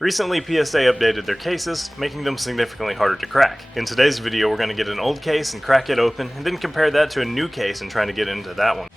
Recently, PSA updated their cases, making them significantly harder to crack. In today's video, we're going to get an old case and crack it open, and then compare that to a new case and trying to get into that one.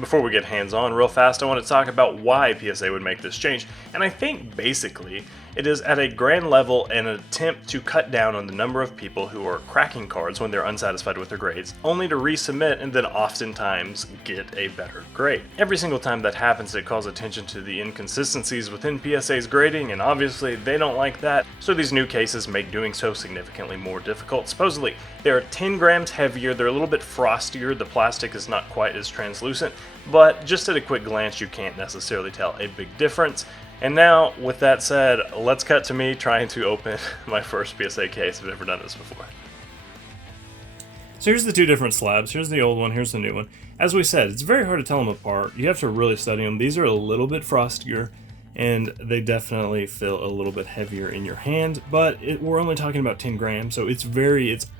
Before we get hands-on, real fast, I want to talk about why PSA would make this change, and I think basically it is at a grand level an attempt to cut down on the number of people who are cracking cards when they're unsatisfied with their grades, only to resubmit and then oftentimes get a better grade. Every single time that happens, it calls attention to the inconsistencies within PSA's grading, and obviously they don't like that, so these new cases make doing so significantly more difficult. Supposedly, they are 10 grams heavier, they're a little bit frostier, the plastic is not quite as translucent, but just at a quick glance you can't necessarily tell a big difference. And now, with that said, let's cut to me trying to open my first PSA case. I've never done this before. So here's the two different slabs. Here's the old one, here's the new one. As we said, it's very hard to tell them apart. You have to really study them. These are a little bit frostier, and they definitely feel a little bit heavier in your hand, but we're only talking about 10 grams, so it's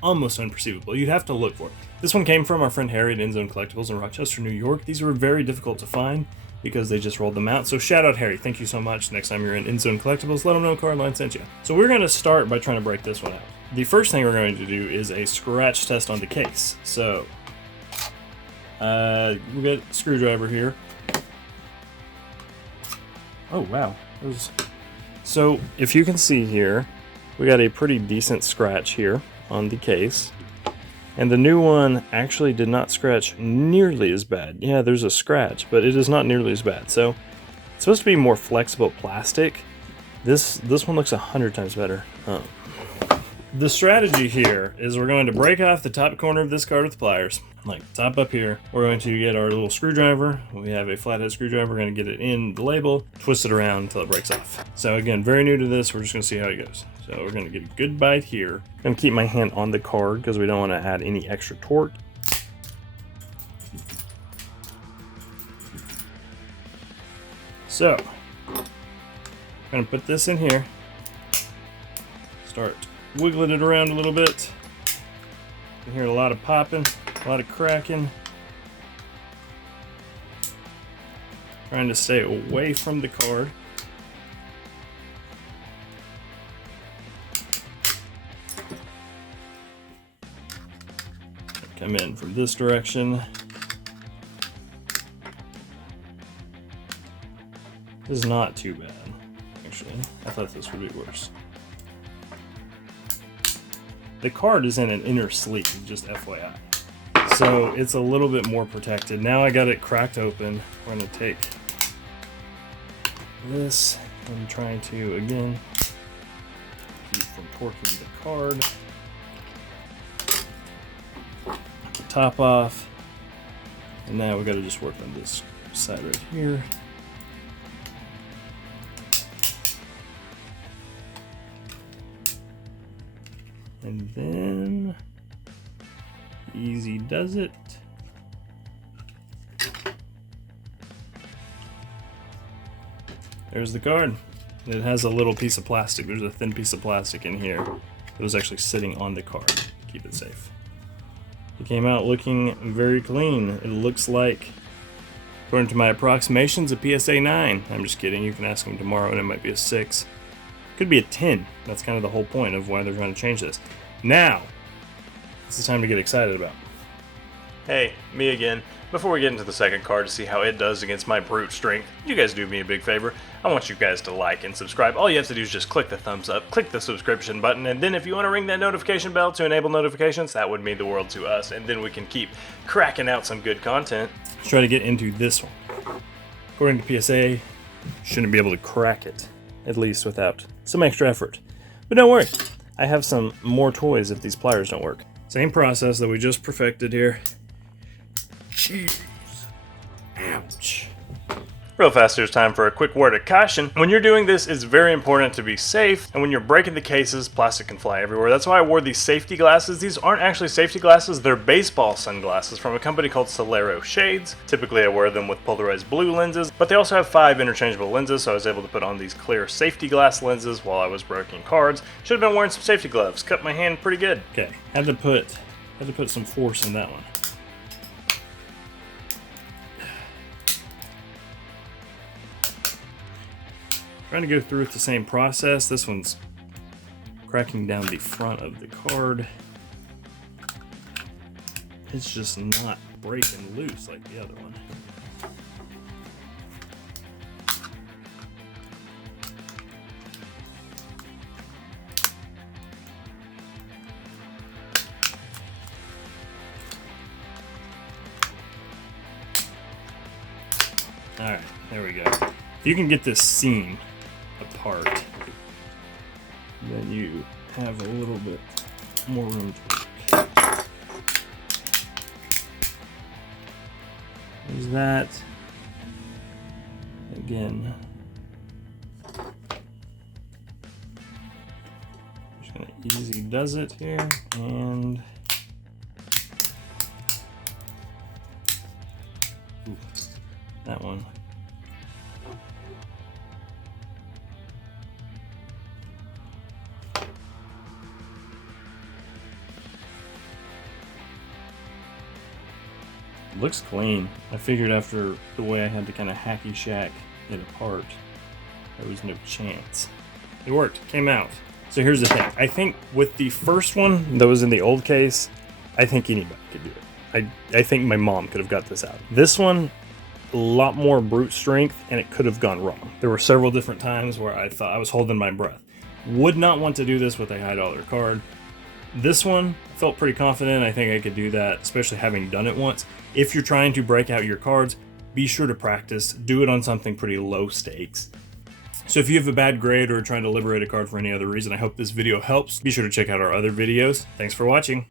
almost unperceivable. You'd have to look for it. This one came from our friend Harry at Endzone Collectibles in Rochester, New York. These were very difficult to find because they just rolled them out. So shout out Harry, thank you so much. Next time you're in Endzone Collectibles, let them know Cardlines sent you. So we're going to start by trying to break this one out. The first thing we're going to do is a scratch test on the case. So we got a screwdriver here. Oh wow. So if you can see here, we got a pretty decent scratch here on the case. And the new one actually did not scratch nearly as bad. Yeah, there's a scratch, but it is not nearly as bad. So it's supposed to be more flexible plastic. This one looks 100 times better. The strategy here is we're going to break off the top corner of this card with pliers, like top up here. We're going to get our little screwdriver. We have a flathead screwdriver. We're going to get it in the label, twist it around until it breaks off. So again, very new to this. We're just going to see how it goes. So we're going to get a good bite here. I'm going to keep my hand on the card because we don't want to add any extra torque. So I'm going to put this in here. Start wiggling it around a little bit. You can hear a lot of popping, a lot of cracking. Trying to stay away from the card. Come in from this direction. This is not too bad, actually. I thought this would be worse. The card is in an inner sleeve, just FYI. So it's a little bit more protected. Now I got it cracked open. We're going to take this and trying to, again, keep from torquing the card. Top off. And now we got to just work on this side right here. And then, easy does it. There's the card. It has a little piece of plastic. There's a thin piece of plastic in here that was actually sitting on the card to keep it safe. It came out looking very clean. It looks like, according to my approximations, a PSA 9. I'm just kidding. You can ask them tomorrow and it might be a 6. Could be a 10. That's kind of the whole point of why they're trying to change this. Now, this is time to get excited about. Hey, me again. Before we get into the second card to see how it does against my brute strength, you guys do me a big favor. I want you guys to like and subscribe. All you have to do is just click the thumbs up, click the subscription button, and then if you want to ring that notification bell to enable notifications, that would mean the world to us, and then we can keep cracking out some good content. Let's try to get into this one. According to PSA, shouldn't be able to crack it, at least without some extra effort. But don't worry, I have some more toys if these pliers don't work. Same process that we just perfected here. Jeez. Ouch. Real fast, there's time for a quick word of caution. When you're doing this, it's very important to be safe, and when you're breaking the cases, plastic can fly everywhere. That's why I wore these safety glasses. These aren't actually safety glasses, they're baseball sunglasses from a company called Solero Shades. Typically I wear them with polarized blue lenses, but they also have 5 interchangeable lenses, so I was able to put on these clear safety glass lenses while I was breaking cards. Should have been wearing some safety gloves. Cut my hand pretty good. Okay, had to put some force in that one. Trying to go through with the same process. This one's cracking down the front of the card. It's just not breaking loose like the other one. All right, there we go. If you can get this seam apart, then you have a little bit more room to work. There's that. Again, just gonna easy does it here, and ooh, that one. Looks clean. I figured after the way I had to kind of hacky shack it apart, there was no chance. It worked, came out. So here's the thing. I think with the first one that was in the old case, I think anybody could do it. I think my mom could have got this out. This one, a lot more brute strength, and it could have gone wrong. There were several different times where I thought I was holding my breath. Would not want to do this with a high dollar card. This one, felt pretty confident. I think I could do that, especially having done it once. If you're trying to break out your cards, be sure to practice. Do it on something pretty low stakes. So if you have a bad grade or are trying to liberate a card for any other reason, I hope this video helps. Be sure to check out our other videos. Thanks for watching.